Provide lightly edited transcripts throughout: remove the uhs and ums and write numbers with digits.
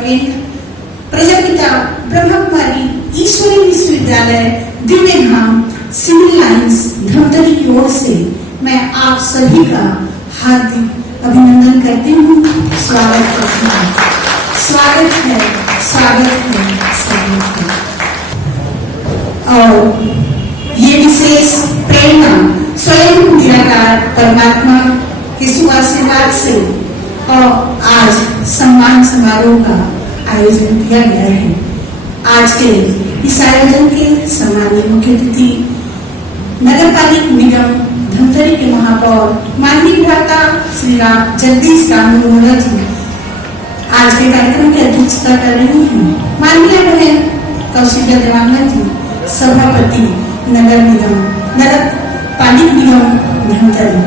केंद्र प्रजापिता ब्रह्मा कुमारी ईश्वरी विश्वविद्यालय दिव्य धाम civil lines Dhamtari की ओर से मैं आप सभी का हार्दिक अभिनंदन करती हूँ, स्वागत करती हूँ। स्वागत है, स्वागत है, स्वागत है। और ये विशेष प्रेरणा स्वयं निराकार परमात्मा के शुभ आशीर्वाद से और आज सम्मान समारोह का आयोजन किया गया है। आज के इस आयोजन के सम्मानीय मुख्य अतिथि नगर पालिका निगम धमतरी के महापौर माननीय भ्राता श्री जगदीश राम मोहन जी आज के कार्यक्रम की अध्यक्षता कर रही हैं। माननीय बहन कौशिका देवांगन जी सभापति नगर पालिका निगम धमतरी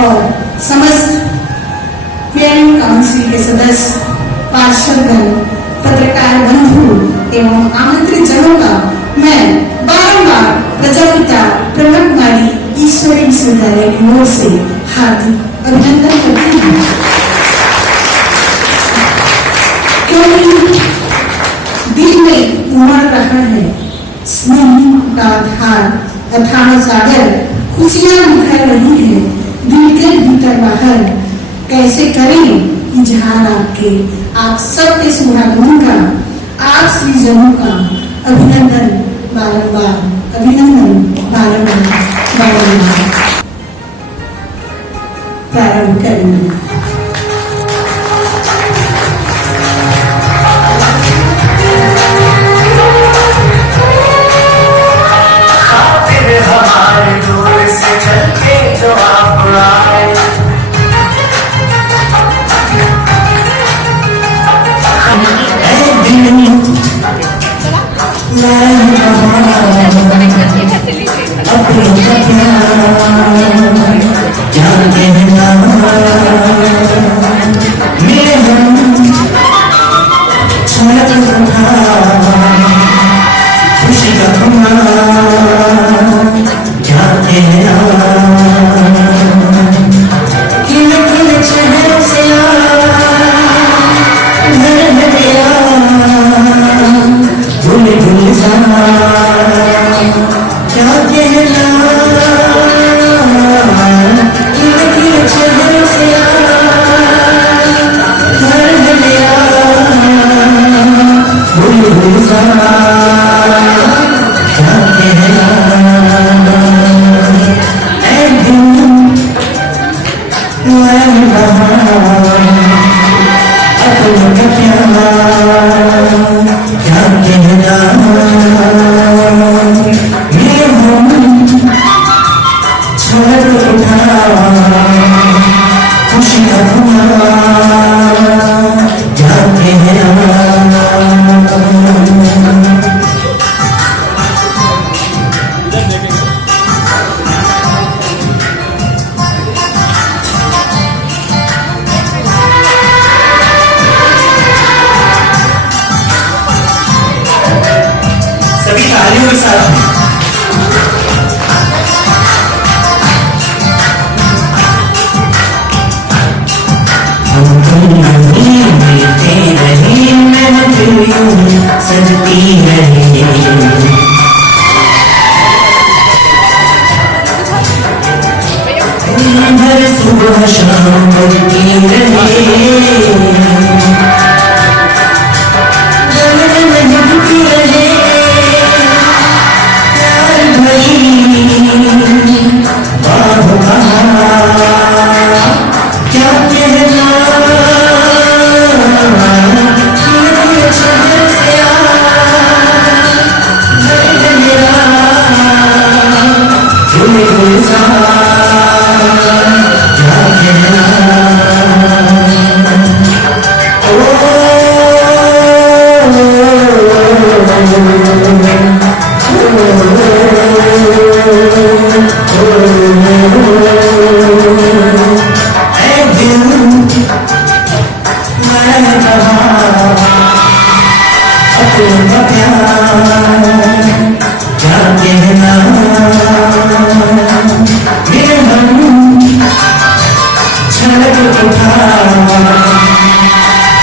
और समस्त प्रेम काउंसिल के सदस्य, पार्षदगण, पत्रकार बंधु एवं आमंत्रित जनों का मैं बारंबार प्रजापिता ब्रह्मा कुमारी ईश्वरी विश्वविद्यालय की ओर से हार्दिक अभिनंदन करती हूँ। क्योंकि दिल में उमड़ रहा है स्नेह का धार अथाह सागर, खुशियां निखर रही है दिल के भीतर बाहर। कैसे करें इजहार आपके आप सबके शुभागमन का, आप श्री जनों का अभिनंदन बारंबार, अभिनंदन बारंबार बारंबार। प्रारंभ करेंगे।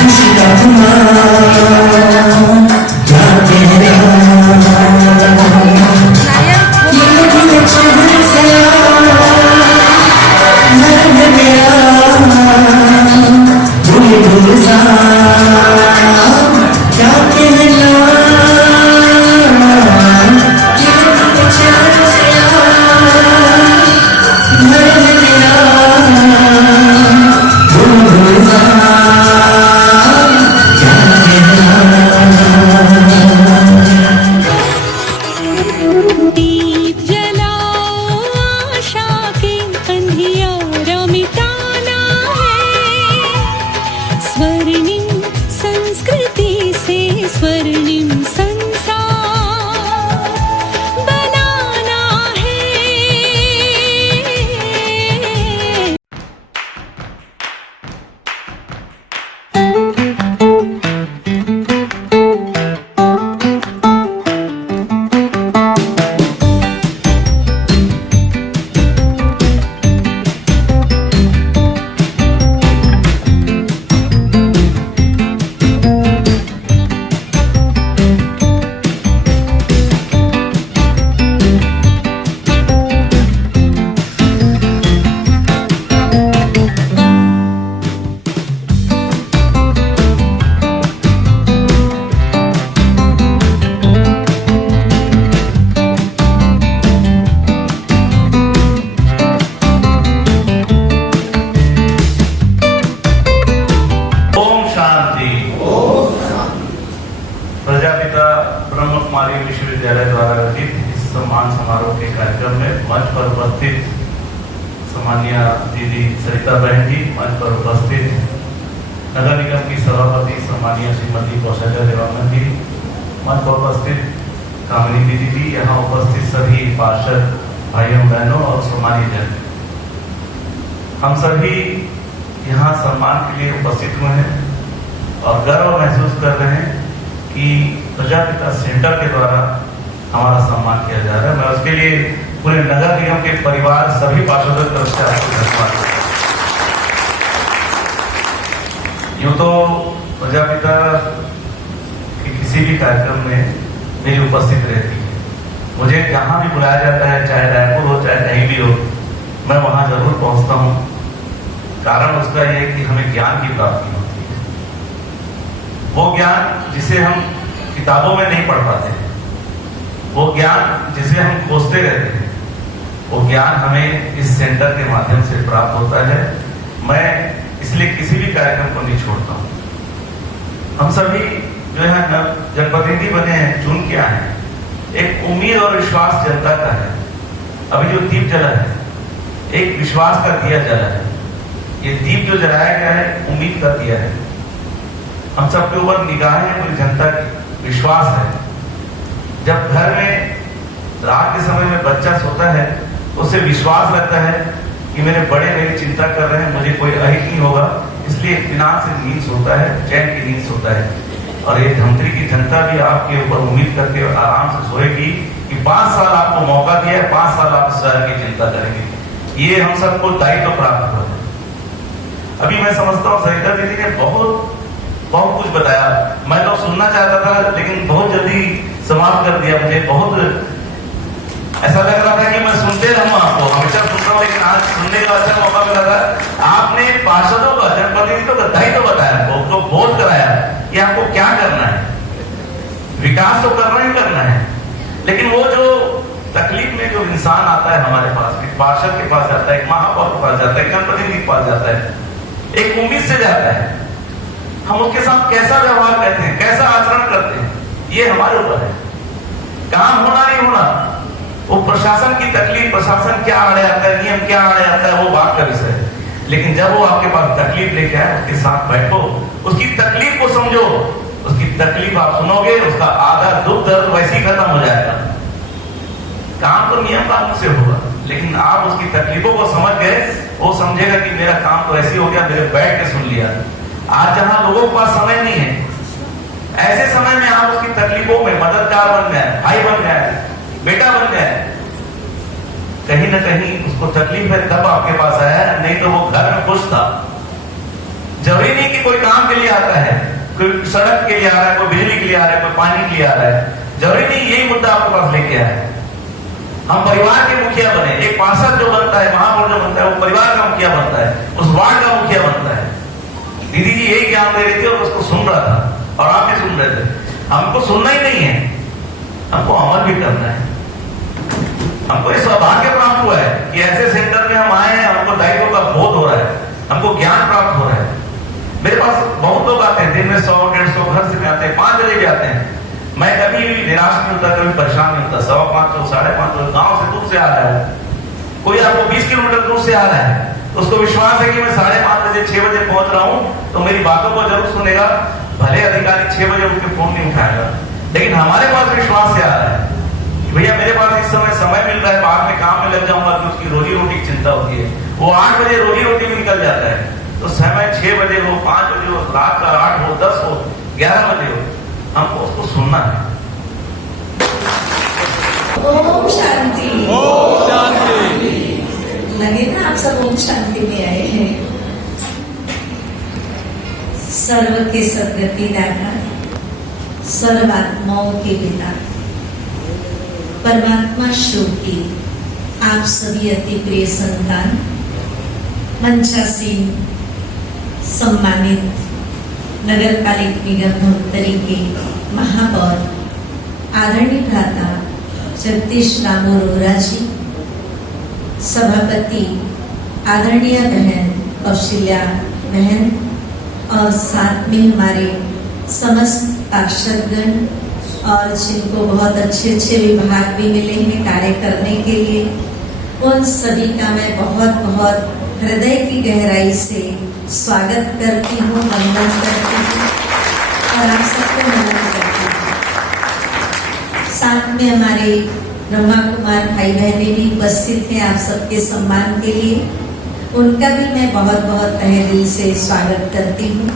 खुशी का सम्मान समारोह के कार्यक्रम में मंच पर उपस्थित सम्मानीय दीदी सरिता बहन जी, मंच पर उपस्थित नगर निगम की सभापति सम्मानीय श्रीमती कौशल्या देवांगन जी, मंच पर उपस्थित कामिनी दीदी जी, यहाँ उपस्थित सभी पार्षद भाइयों बहनों और सम्मानित जन, हम सभी यहाँ सम्मान के लिए उपस्थित हुए हैं और गर्व महसूस कर रहे हैं कि प्रजापिता सेंटर के द्वारा हमारा सम्मान किया जा रहा है। मैं उसके लिए पूरे नगर निगम के परिवार सभी पार्षदों की तरफ से आपको धन्यवाद देता हूं। यूं तो प्रजापिता के किसी भी कार्यक्रम में मेरी उपस्थित रहती है, मुझे जहां भी बुलाया जाता है, चाहे रायपुर हो चाहे कहीं भी हो, मैं वहां जरूर पहुंचता हूं। कारण उसका यह है कि हमें ज्ञान की प्राप्ति होती है, वो ज्ञान जिसे हम किताबों में नहीं पढ़ पाते हैं, वो ज्ञान जिसे हम खोजते रहते हैं, वो ज्ञान हमें इस सेंटर के माध्यम से प्राप्त होता है। मैं इसलिए किसी भी कार्यक्रम को नहीं छोड़ता हूं। हम सभी जो है जनप्रतिनिधि बने हैं, चुन के आए हैं, एक उम्मीद और विश्वास जनता का है। अभी जो दीप जला है, एक विश्वास का दिया जला है। ये दीप जो जलाया गया है, उम्मीद का दिया है। हम सबके ऊपर निगाहें हैं पूरी जनता की, विश्वास है। जब घर में रात के समय में बच्चा सोता है तो उसे विश्वास लगता है कि मेरे बड़े मेरी चिंता कर रहे हैं, मुझे कोई अहित नहीं होगा, इसलिए इत्मीनान से नींद सोता है, चैन की नींद सोता है। और ये धमतरी की जनता भी आपके ऊपर उम्मीद करके आराम से सोएगी कि 5 साल आपको मौका दिया है, 5 साल आप शहर की चिंता करेंगे। ये हम सबको दायित्व प्राप्त हुआ है। अभी मैं समझता हूँ सरिता दीदी ने बहुत कुछ बताया। मैं तो सुनना चाहता था लेकिन बहुत जल्दी समाप्त कर दिया। मुझे बहुत ऐसा लग रहा था कि मैं सुनते रहूं, आपको हमेशा सुनता हूं, लेकिन आज सुनने का अच्छा मौका मिला था। आपने पार्षदों का, जनप्रतिनिधियों का दायित्व बताया, उनको बोध कराया कि आपको क्या करना है। विकास तो करना ही करना है, लेकिन वो जो तकलीफ में जो इंसान आता है हमारे पास, एक पार्षद के पास जाता है, एक महापौर के पास जाता है, एक जनप्रतिनिधि के पास जाता है, एक उम्मीद से जाता है, हम उसके साथ कैसा व्यवहार करते हैं, कैसा आचरण करते हैं, ये हमारे ऊपर है। काम होना नहीं होना, वो प्रशासन की तकलीफ, प्रशासन क्या आड़े आता है, नियम क्या आड़े आता है, वो बात का विषय है। लेकिन जब वो आपके पास तकलीफ लेके आए, उसके साथ बैठो, उसकी तकलीफ को समझो, उसकी तकलीफ आप सुनोगे, उसका आधा दुख दर्द वैसे ही खत्म हो जाएगा। काम तो नियम कानून से होगा, लेकिन आप उसकी तकलीफों को समझ गए, वो समझेगा कि मेरा काम तो ऐसे हो गया, मेरे बैठ के सुन लिया। आज जहां लोगों के पास समय नहीं है, ऐसे समय में आप उसकी तकलीफों में मददगार बन गए, भाई बन गए, बेटा बन गए। कहीं ना कहीं उसको तकलीफ है तब आपके पास आया, नहीं तो वो घर में खुश था। जरूरी नहीं कि कोई काम के लिए आता है, कोई सड़क के लिए आ रहा है, कोई बिजली के लिए आ रहा है, कोई पानी के लिए आ रहा है, जरूरी नहीं यही मुद्दा आपके पास लेके आए। हम परिवार के मुखिया बने। एक पार्षद जो बनता है, महापौर जो बनता है, वो परिवार का मुखिया बनता है, उस वार्ड का मुखिया बनता है। दीदी जी यही ज्ञान दे रही थी और उसको सुन रहा था और आप भी सुन रहे थे। हमको सुनना ही नहीं है, हमको अमल भी करना है। हमको इस सौभाग्य प्राप्त हुआ है कि ऐसे सेंटर में हम आए हैं, हमको दायित्व का बोध हो रहा है, हमको ज्ञान प्राप्त हो रहा है। मेरे पास बहुत लोग आते हैं, दिन में 100-150 घर से भी आते हैं, 5 बजे भी आते हैं। मैं कभी भी निराश नहीं होता, कभी परेशान नहीं होता। 5:15, 5:30 गांव से दूर से आ रहा है, कोई आपको 20 किलोमीटर दूर से आ रहा है, उसको विश्वास है कि मैं 5:30 बजे 6 बजे पहुंच रहा हूं तो मेरी बातों को जरूर सुनेगा। भले अधिकारी 6 बजे उठ के फोन नहीं उठाएगा, लेकिन हमारे पास विश्वास से आ रहा है भैया मेरे पास इस समय मिल रहा है, बाद में काम में लग जाऊंगा, कि उसकी रोजी रोटी की चिंता होती है। वो 8 बजे रोजी रोटी में निकल जाता है, तो समय 6 बजे हो, 5 बजे हो, रात का 8 हो, 10 हो, 11 बजे हो, हमको उसको सुनना है। ओम शांति। ओम शांति। लगे ना आप सब ओम शांति में आए हैं। सर्व के सदगति दाता, सर्वात्माओं के पिता, परमात्मा शिव की आप सभी अति प्रिय संतान, मंचासीन सम्मानित नगर पालिक निगम धमतरी के महापौर आदरणीय भ्राता जगदीश रामू रोहरा जी, सभापति आदरणीय बहन कौशल्या बहन और साथ में हमारे समस्त पार्षदगण, और जिनको बहुत अच्छे अच्छे विभाग भी मिले हैं कार्य करने के लिए, उन सभी का मैं बहुत बहुत हृदय की गहराई से स्वागत करती हूँ, वंदन करती हूँ और आप सबको नमन करती हूँ। साथ में हमारे ब्रह्मा कुमार भाई बहने भी उपस्थित हैं आप सबके सम्मान के लिए, उनका भी मैं बहुत बहुत तहे दिल से स्वागत करती हूँ।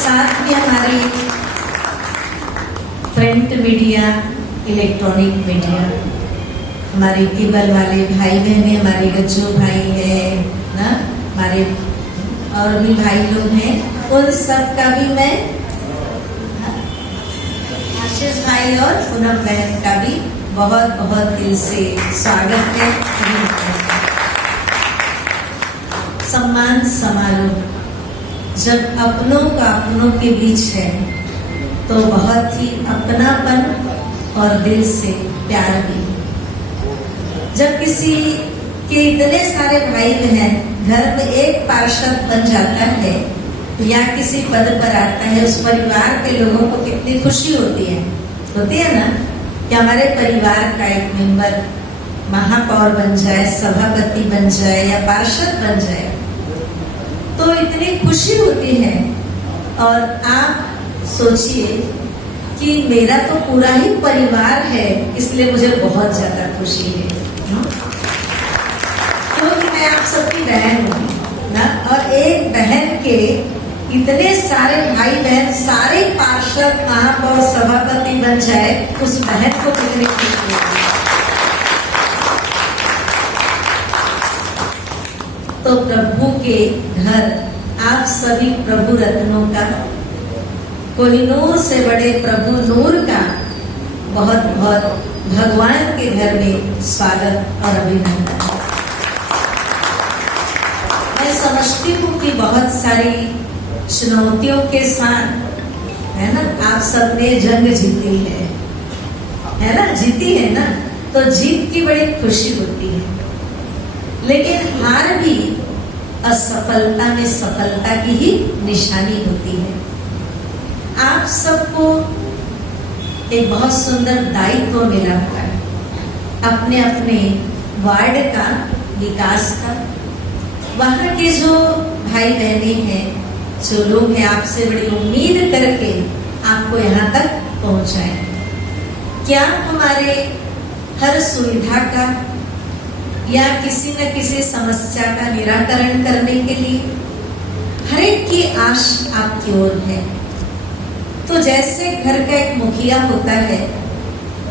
साथ में हमारे प्रिंट मीडिया, इलेक्ट्रॉनिक मीडिया, हमारे केबल वाले भाई बहने, हमारे गज्जू भाई है ना, हमारे और भी भाई लोग हैं, उन सब का भी मैं, आशीष भाई और पूनम बहन का भी बहुत बहुत दिल से स्वागत है। सम्मान समारोह जब अपनों का अपनों के बीच है तो बहुत ही अपनापन और दिल से प्यार भी। जब किसी के इतने सारे भाई बहन घर में एक पार्षद बन जाता है या किसी पद पर आता है, उस परिवार के लोगों को कितनी खुशी होती है ना, कि हमारे परिवार का एक मेंबर महापौर बन जाए, सभापति बन जाए या पार्षद बन जाए, तो इतनी खुशी होती है। और आप सोचिए कि मेरा तो पूरा ही परिवार है, इसलिए मुझे बहुत ज्यादा खुशी है, क्योंकि मैं आप सबकी बहन हूँ ना। और एक बहन के इतने सारे भाई बहन, सारे पार्षद, महापौर, सभापति बन जाए, उस बहन को कितनी खुशी होगी। तो प्रभु के घर आप सभी प्रभु रत्नों का, कोहिनूर से बड़े प्रभु नूर का बहुत बहुत भगवान के घर में स्वागत और अभिनंदन। मैं समझती हूँ कि बहुत सारी चुनौतियों के साथ, है ना, आप सबने जंग जीती है ना, जीती है ना, तो जीत की बड़ी खुशी होती है। लेकिन हार भी असफलता में सफलता की ही निशानी होती है। आप सबको एक बहुत सुंदर दायित्व मिला हुआ है, अपने अपने वार्ड का विकास का। वहाँ के जो भाई बहने हैं, जो लोग हैं, आपसे बड़ी उम्मीद करके आपको यहाँ तक पहुँचाए। क्या हमारे हर सुविधा का या किसी न किसी समस्या का निराकरण करने के लिए हर एक की आश आपकी ओर है। तो जैसे घर का एक मुखिया होता है,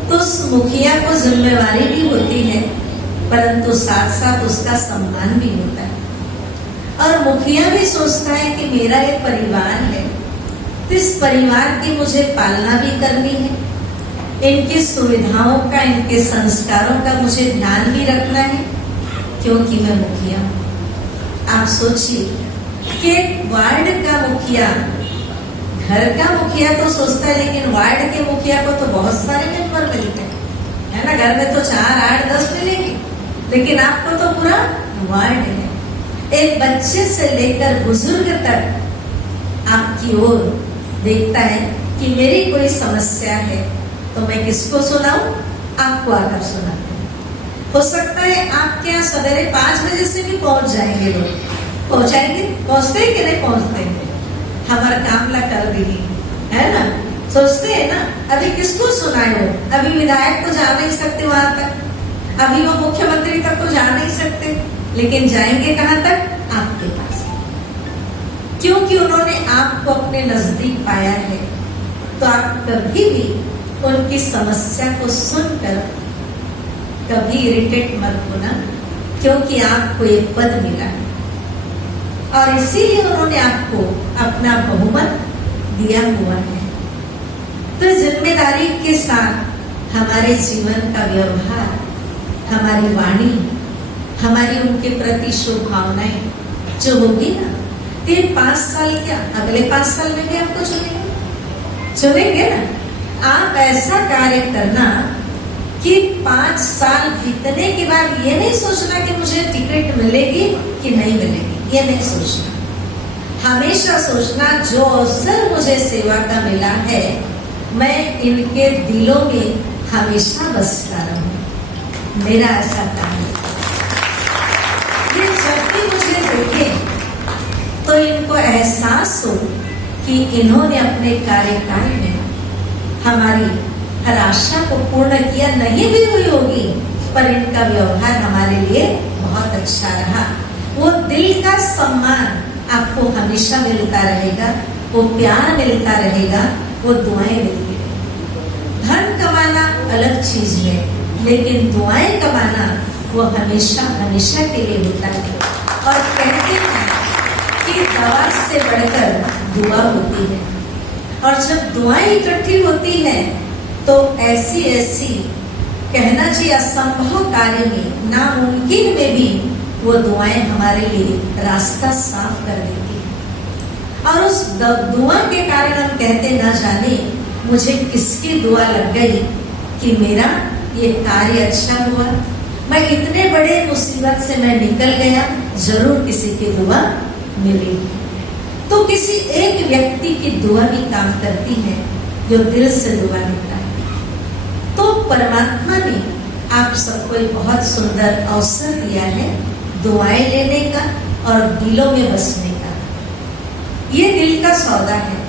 तो उस मुखिया को जिम्मेवारी भी होती है, परंतु साथ साथ उसका सम्मान भी होता है। और मुखिया भी सोचता है कि मेरा एक परिवार है, तो इस परिवार की मुझे पालना भी करनी है, इनकी सुविधाओं का, इनके संस्कारों का मुझे ध्यान भी रखना है, क्योंकि मैं मुखिया हूं। आप सोचिए कि वार्ड का मुखिया, घर का मुखिया तो सोचता है, लेकिन वार्ड के मुखिया को तो बहुत सारे मेंबर मिलते हैं, है ना। घर में तो 4, 8, 10 मिलेंगे, लेकिन आपको तो पूरा वार्ड है। एक बच्चे से लेकर बुजुर्ग तक आपकी ओर देखता है कि मेरी कोई समस्या है तो मैं किसको सुनाऊं? आपको आकर सुनाते हैं। हो सकता है आपके यहाँ सवेरे 5 बजे से भी पहुंच जाएंगे लोग, पहुंचाएंगे, पहुंचते हैं कि नहीं पहुंचते? हमारा काम ला कर दी, है ना। सोचते हैं ना, अभी किसको सुनाए हो? अभी विधायक तो जा नहीं सकते वहां तक, अभी वो मुख्यमंत्री तक तो जा नहीं सकते, लेकिन जाएंगे कहां तक? आपके पास, क्योंकि उन्होंने आपको अपने नजदीक पाया है। तो आप कभी भी उनकी समस्या को सुनकर कभी इरिटेट मत होना, क्योंकि आपको एक पद मिला है और इसीलिए उन्होंने आपको अपना बहुमत दिया हुआ है। तो जिम्मेदारी के साथ हमारे जीवन का व्यवहार, हमारी वाणी, हमारी उनके प्रति शुभ भावनाएं जो होगी ना, 3-5 साल क्या, अगले 5 साल में भी आपको चुनेंगे ना। आप ऐसा कार्य करना कि 5 साल बीतने के बाद ये नहीं सोचना कि मुझे टिकट मिलेगी कि नहीं मिलेगी, ये नहीं सोचना। हमेशा सोचना जो अवसर मुझे सेवा का मिला है मैं इनके दिलों में हमेशा बसता रहूं। मेरा ऐसा काम है। ये जब भी मुझे देखे तो इनको एहसास हो कि इन्होंने अपने कार्यकाल में हमारी हर आशा को पूर्ण किया। नहीं भी हुई होगी पर इनका व्यवहार हमारे लिए बहुत अच्छा रहा। वो दिल का सम्मान आपको हमेशा मिलता रहेगा, वो प्यार मिलता रहेगा, वो दुआएं मिलती रहेगी। धन कमाना अलग चीज है, लेकिन दुआएं कमाना वो हमेशा हमेशा के लिए होता है। और कहते हैं कि दवा से बढ़कर दुआ होती है, और जब दुआएं इकट्ठी होती है तो ऐसी ऐसी कहना चाहिए असंभव कार्य में, नामुमकिन में भी वो दुआएं हमारे लिए रास्ता साफ कर देती है। और उस दुआ के कारण हम कहते ना जाने मुझे किसकी दुआ लग गई कि मेरा ये कार्य अच्छा हुआ, मैं इतने बड़े मुसीबत से मैं निकल गया, जरूर किसी की दुआ मिलेगी। तो किसी एक व्यक्ति की दुआ भी काम करती है जो दिल से दुआ देता है। तो परमात्मा ने आप सबको एक बहुत सुंदर अवसर दिया है दुआएं लेने का और दिलों में बसने का। ये दिल का सौदा है।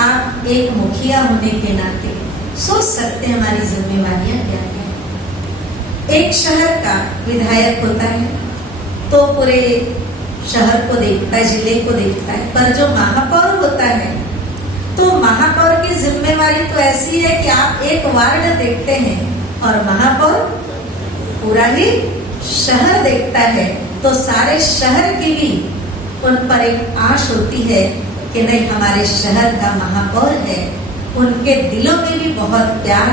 आप एक मुखिया होने के नाते सोच सकते हैं हमारी जिम्मेवारियां क्या क्या। एक शहर का विधायक होता है तो पूरे शहर को देखता है, जिले को देखता है, पर जो महापौर होता है तो महापौर की जिम्मेवारी तो ऐसी है कि आप एक वार्ड देखते हैं और महापौर पूरा ही शहर देखता है। तो सारे शहर की भी उन पर एक आश होती है कि नहीं, हमारे शहर का महापौर है, उनके दिलों में भी बहुत प्यार,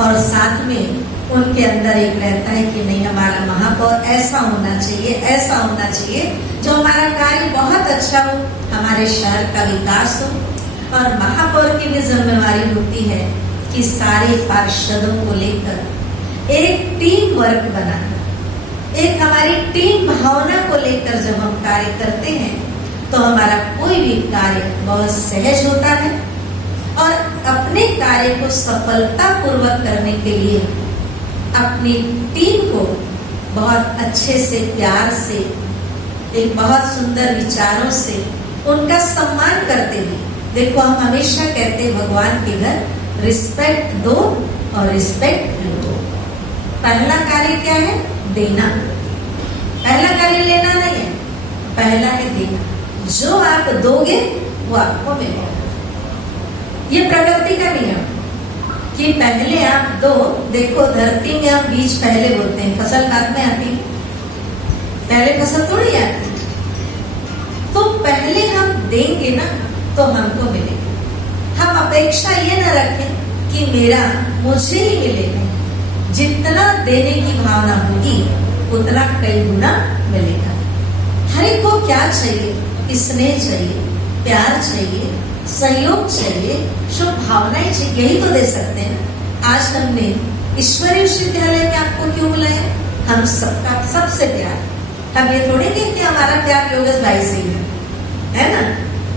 और साथ में उनके अंदर एक रहता है कि नहीं, हमारा महापौर ऐसा होना चाहिए, ऐसा होना चाहिए जो हमारा कार्य बहुत अच्छा हो, हमारे शहर का विकास हो। और महापौर की भी जिम्मेवारी होती है कि सारे पार्षदों को लेकर एक टीम वर्क बनाना, एक हमारी टीम भावना को लेकर जब हम कार्य करते हैं तो हमारा कोई भी कार्य बहुत सहज होता है। और अपने कार्य को सफलता पूर्वक करने के लिए अपनी टीम को बहुत अच्छे से, प्यार से, एक बहुत सुंदर विचारों से उनका सम्मान करते हुए, देखो हम हमेशा कहते हैं भगवान के घर रिस्पेक्ट दो और रिस्पेक्ट लो। पहला कार्य क्या है? देना। पहला कार्य लेना नहीं है, पहला है देना। जो आप दोगे वो आपको मिलेगा। ये प्रकृति का नियम कि पहले आप दो। देखो धरती में आप बीज पहले बोते हैं, फसल बाद में आती, पहले फसल थोड़ी आती। तो पहले हम देंगे ना तो हमको मिलेगा। हम अपेक्षा ये न रखें कि मेरा मुझे ही मिलेगा। जितना देने की भावना होगी उतना कई गुना मिलेगा। हर एक को क्या चाहिए? स्नेह चाहिए, प्यार चाहिए, सहयोग चाहिए, शुभ भावनाएं चाहिए, यही तो दे सकते हैं। आज हमने ईश्वरीय विश्वविद्यालय में आपको क्यों बुलाया? हम सबका सबसे प्यार। हम ये थोड़े कि हमारा प्यार योगेश भाई से ही है ना,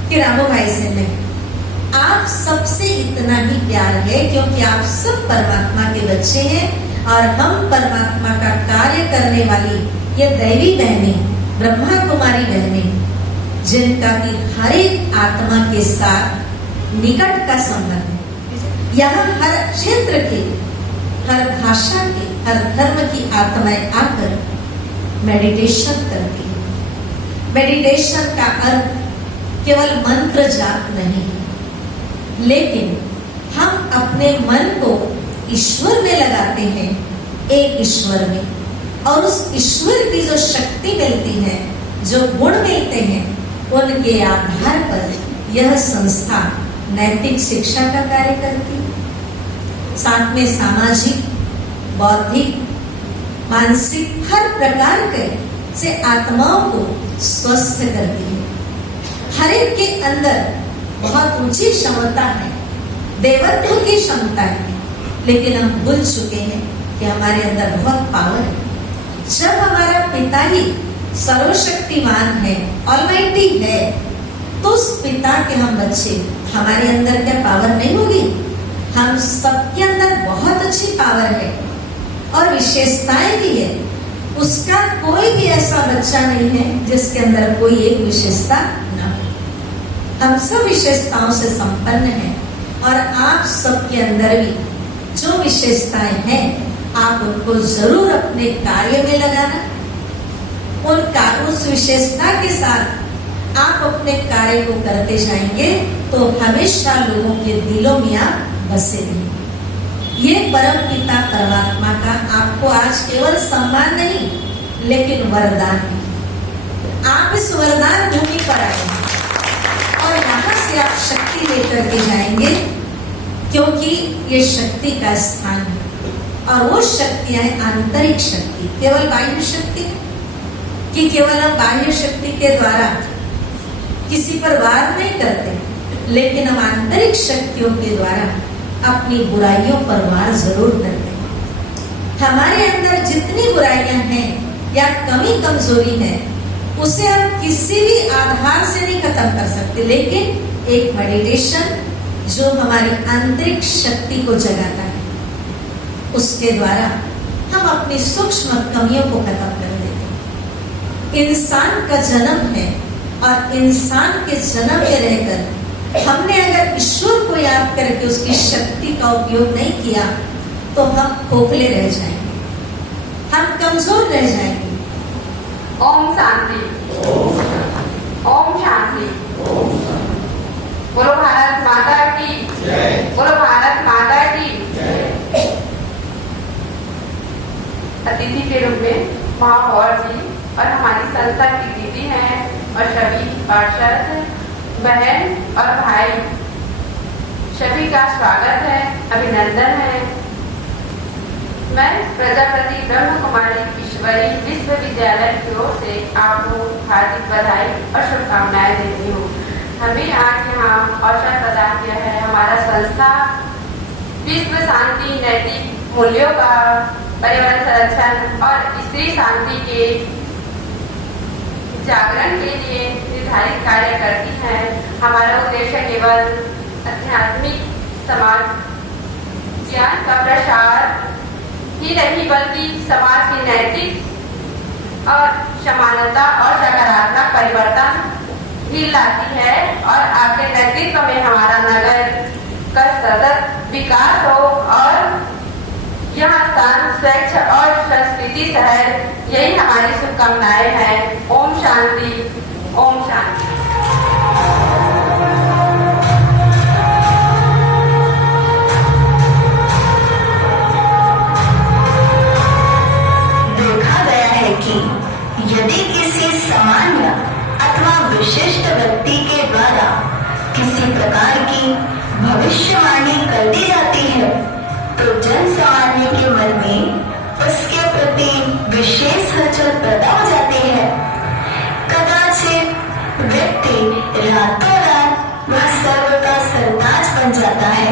कि रामू भाई से नहीं। आप सबसे इतना ही प्यार है क्योंकि आप सब परमात्मा के बच्चे हैं और हम परमात्मा का कार्य करने वाली ये दैवी बहनें, ब्रह्मा कुमारी बहनें, जिनका की हर एक आत्मा के साथ निकट का संबंध है। यहाँ हर क्षेत्र के, हर भाषा के, हर धर्म की आत्माएं आकर मेडिटेशन करती है। मेडिटेशन का अर्थ केवल मंत्र जाप नहीं, लेकिन हम अपने मन को ईश्वर में लगाते हैं, एक ईश्वर में, और उस ईश्वर की जो शक्ति मिलती है, जो गुण मिलते हैं, उनके आधार पर यह संस्था नैतिक शिक्षा का कार्य करती है। साथ में सामाजिक, बौद्धिक, मानसिक हर प्रकार के से आत्माओं को स्वस्थ करती है। हर एक के अंदर बहुत ऊंची क्षमता है, देवत्व की क्षमता है, लेकिन हम भूल चुके हैं कि हमारे अंदर बहुत पावर है। जब हमारा पिता ही सर्वशक्तिमान है, ऑलमाइटी है, तो उस पिता के हम बच्चे, हमारे अंदर क्या पावर नहीं होगी? हम सबके अंदर बहुत अच्छी पावर है और विशेषताएं भी है। उसका कोई भी ऐसा बच्चा नहीं है जिसके अंदर कोई एक विशेषता न हो। हम सब विशेषताओं से संपन्न हैं और आप सबके अंदर भी जो विशेषताएं हैं आप उनको जरूर अपने कार्य में लगाना। उस विशेषता के साथ आप अपने कार्य को करते जाएंगे तो हमेशा लोगों के दिलों में आप बसे रहेंगे। ये परम पिता परमात्मा का आपको आज केवल सम्मान नहीं लेकिन वरदान है। आप इस वरदान भूमि पर आए और यहाँ से आप शक्ति लेकर के जाएंगे, क्योंकि ये शक्ति का स्थान है और वो शक्तियां आंतरिक शक्ति, केवल बाह्य शक्ति कि केवल हम बाह्य शक्ति के द्वारा किसी पर वार नहीं करते, लेकिन हम आंतरिक शक्तियों के द्वारा अपनी बुराइयों पर वार जरूर करते हैं। हमारे अंदर जितनी बुराइयां हैं या कमी कमजोरी है उसे हम किसी भी आधार से नहीं खत्म कर सकते, लेकिन एक मेडिटेशन जो हमारी आंतरिक शक्ति को जगाता है उसके द्वारा हम अपनी सूक्ष्म कमियों को खत्म कर देते हैं। इंसान का जन्म है और इंसान के जन्म में रहकर हमने अगर ईश्वर को याद करके उसकी शक्ति का उपयोग नहीं किया तो हम खोखले रह जाएंगे, हम कमजोर रह जाएंगे। ओम शांति। ओम शांति। बोलो भारत माता की जय। बोलो भारत माता की जय। अतिथि के रूप में महापौर जी और हमारी संस्था की दीदी हैं और सभी पार्षद बहन और भाई सभी का स्वागत है, अभिनंदन है। मैं प्रजापति ब्रह्म कुमारी ईश्वरी विश्वविद्यालय की ओर से आपको हार्दिक बधाई और शुभकामनाएं देती हूँ। हमें आज यहाँ अवसर प्रदान किया है हमारा संस्था विश्व शांति, नैतिक मूल्यों का पर्यावरण संरक्षण और स्त्री शांति के जागरण के लिए निर्धारित कार्य करती है। हमारा उद्देश्य केवल आध्यात्मिक समाज ज्ञान का प्रसार ही नहीं बल्कि समाज की नैतिक और समानता और सकारात्मक परिवर्तन भी लाती है और आपके नेतृत्व में हमारा नगर का सतत विकास हो और यहाँ शांत, स्वच्छ और संस्कृति शहर, यही हमारी शुभकामनाएं हैं। ओम शांति। ओम शांति। देखा गया है कि यदि किसी सामान्य अथवा विशिष्ट व्यक्ति के द्वारा किसी प्रकार की भविष्यवाणी कर दी जाती है तो जन सामान्य के मन में उसके प्रति विशेष हलचल पैदा हो जाती है। कदाचित व्यक्ति रातों रात वह सर्व का सरताज बन जाता है।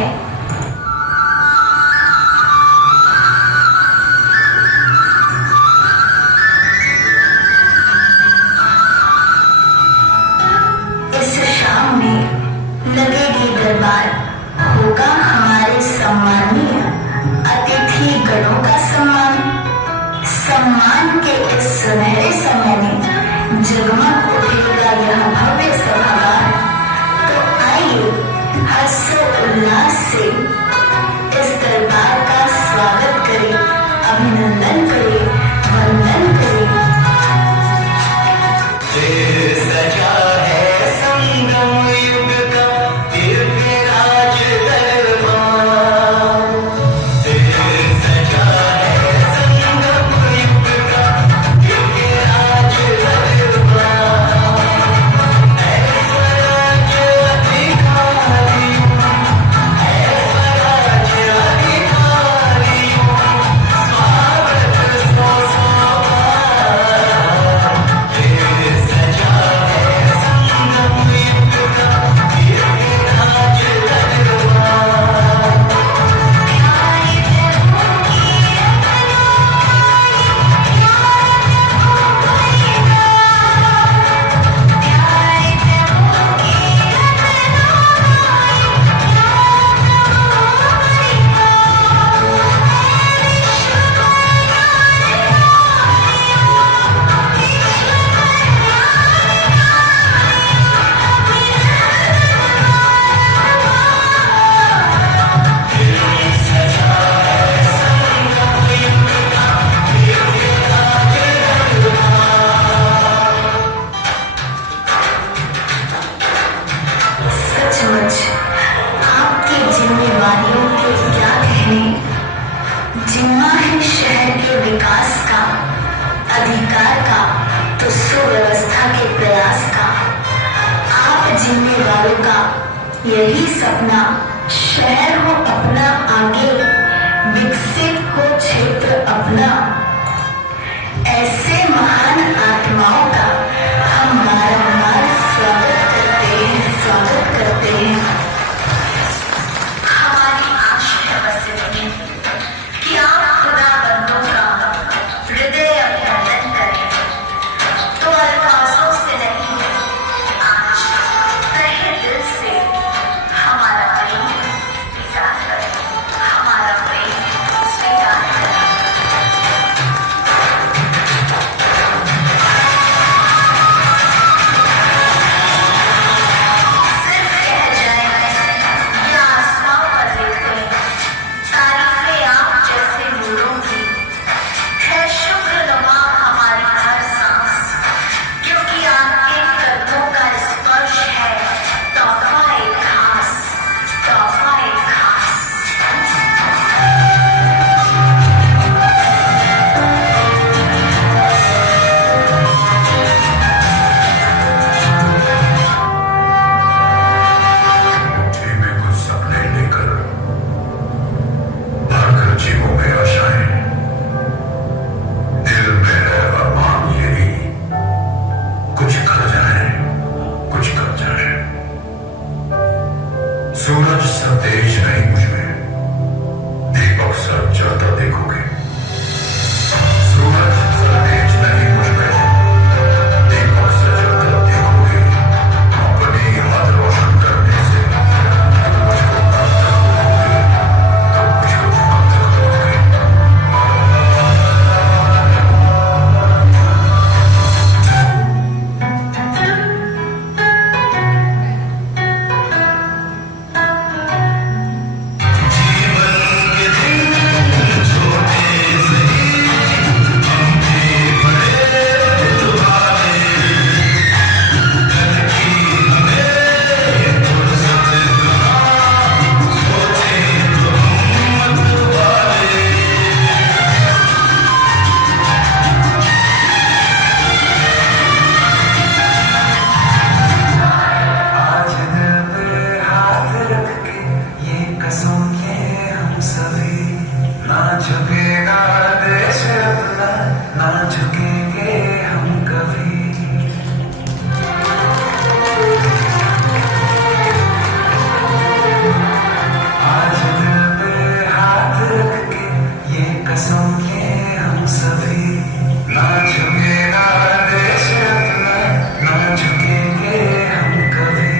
इस शाम में लगेगी दरबार, होगा हमारे सम्मानीय अतिथि गणों का सम्मान के इस सुनहरे समय में जगमग उठेगा यह भव्य सभागार। तो आइए हर्षो उल्लास से इस दरबार का स्वागत करें, अभिनंदन करें, वंदन करें। सजा है संगम युग का दिव्य राज दरबार, सजा है संगम युग का दिव्य राज दरबार। ऐश्वर्य अधिकारियों, ऐश्वर्य अधिकारियों, स्वागत अधिकार का तो सुव्यवस्था के प्रयास का। आप जीने वालों का यही सपना, शहर हो अपना आगे, विकसित हो क्षेत्र अपना। ऐसे महान आत्माओं का हम बारंबार स्वागत करते हैं। हमारी आश है बस इतनी कि आप खुदा बंदों का हृदय अभिनंदन करें, तो अल्फाजों से नहीं, आज तहे दिल से हमारा प्रेम स्वीकार करें, हमारा प्रेम स्वीकार करें। सिर्फ कह जाए या आसमां पर लेते, तारीफें आप जैसे नूरों की है शुक्र नमा हमारी हर सांस, क्योंकि आपके कदमों का स्पर्श है तोहफा एक खास, तोहफा एक खास। मुट्ठी में कुछ सपने लेकर भरकर जीवों में आशाएं, दिल में है अरमान यही, कुछ कर जाए, कुछ कर जाए। सूरज सा तेज नहीं मुझ में, दीपक सा जलता देखोगे। सूरज सा तेज नहीं मुझ में, दीपक सा जलता देखोगे। अपनी हाथ रोशन करने से तुम मुझको प्राप्त करोगे, तुम मुझको प्राप्त करोगे। आज दिल पे हाथ रख के ये कसम ये हम सभी, ना झुकेगा देश अपना, ना झुकेंगे हम कभी। आज दिल पे हाथ रख के ये कसम ये हम सभी, ना झुकेगा देश अपना, ना झुकेंगे हम कभी।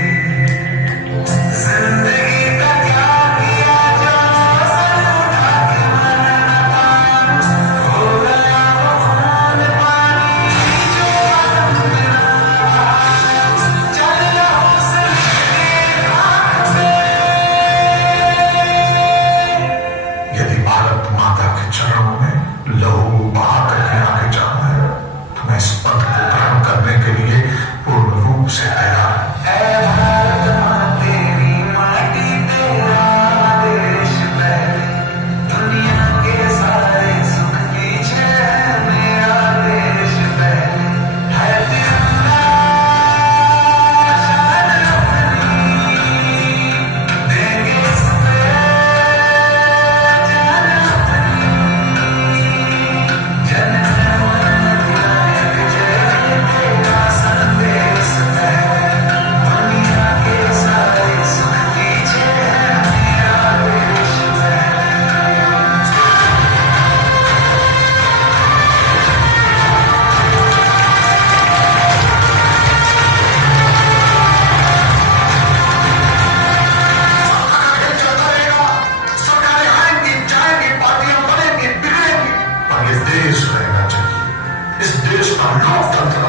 जिंदगी का क्या किया जो सर उठा के मरना, हो गया वो खून पानी जो आदम मेरा, चल रहा से यदि भारत माता के चरणों में लहू बहा करके आगे जाना है, तो मैं इस पद को ग्रहण करने के लिए पूर्ण रूप से तैयार हूं। ऐ भारत माँ तेरी माटी तेरा देश पहले, दुनिया के सारे सुख पीछे है मेरा देश पहले। है तिरंगा शान अपनी, देंगे इस पे जान अपनी। जन गण मन अधिनायक जय तेरा संदेश पहले, दुनिया के सारे सुख पीछे है मेरा देश पहले। सरकारें आएंगी, जाएंगी, पार्टियां बनेंगी, बिगड़ेंगी, पर ये देश रहना चाहिए। इस देश का लोकतंत्र